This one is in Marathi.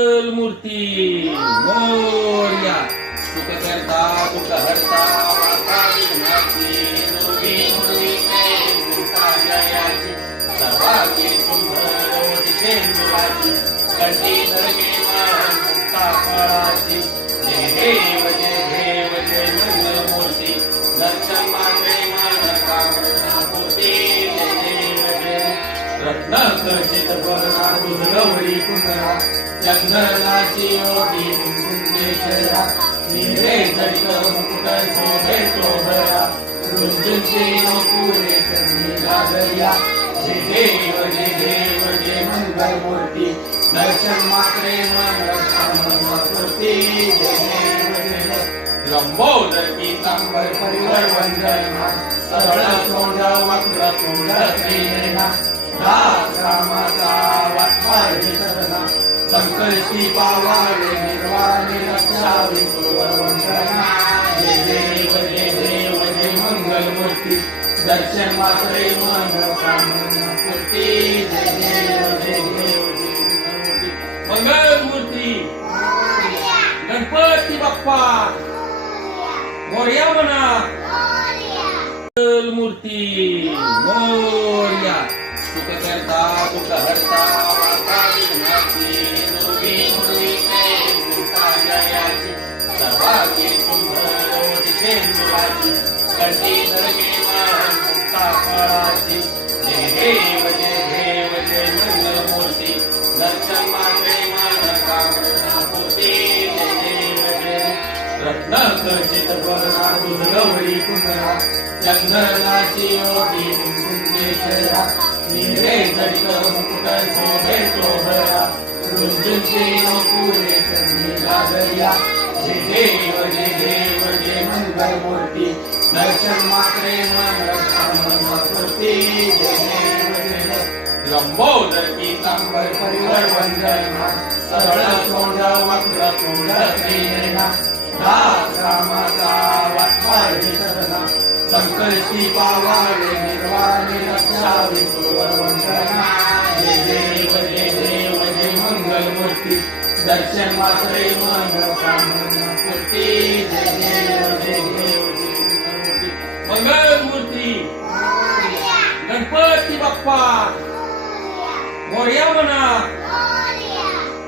मूर्ती मोरया सुख करता दुःख हरता वार्ता विघ्नाची नुरवी नुरवी कार्याची सर्वांगी सुंदर दिसे मुलाची कंठी धरके मान मुक्ता फळाची जय देव जय मंगलमूर्ती दर्शन मात्रे मन कामना पूर्ती जय देव रत्न खचित वरना दुर्गवळी कुंडला चंद्रनाची योगी कुंकुमेश्वरा नीरे जडित मुकुट शोभे शोभया रुंजुंचे पुरे चंद्रिका दर्या जय देव जय मंगलमूर्ती दर्शन मात्रे मन कामना पूर्ती जय देव लंबोदर पीतांबर परिवर वंदना सरळ तोंड वक्र तोंड त्रिनयना रामाचा वाटपाय विसरना संकल्पी पावावे निर्वाणे रक्षावे सुरवर वंदना जय देव जय मंगलमूर्ती दर्शन मात्रे मन कामना पूर्ती जय देव मंगलमूर्ती गणपती बाप्पा मोरया म्हणा मूर्ती मोरया सुख करता दुःख हरता वार्ता विघ्नाची नुरवी नुरवी कार्याची सर्वांगी सुंदर दिसे मुलाची कंठी धरके मान मुक्ता फळाची जय देव जय मंगलमूर्ती दर्शन मात्रे मन कामना पूर्ती जय देव रत्न खचित वरना दुर्गवळी कुंडला चंद्रनाची योगी कुंकुमेश्वरा नीरे जडित मुकुट शोभे शोभया रुंजुंचे पुरे चंद्रिका दर्या जय देव जय मंगलमूर्ती दर्शन मात्रे मन कामना पूर्ती जय देव लंबोदर पीतांबर परिवर वंदना सरळ तोंड वक्र तोंड त्रिनयना रामाचा वाटपाय विसरना संकल्पी पावावे निर्वाणे रक्षावे सुरवर वंदना जय देव जय मंगलमूर्ती दर्शन मात्रे मन कामना पूर्ती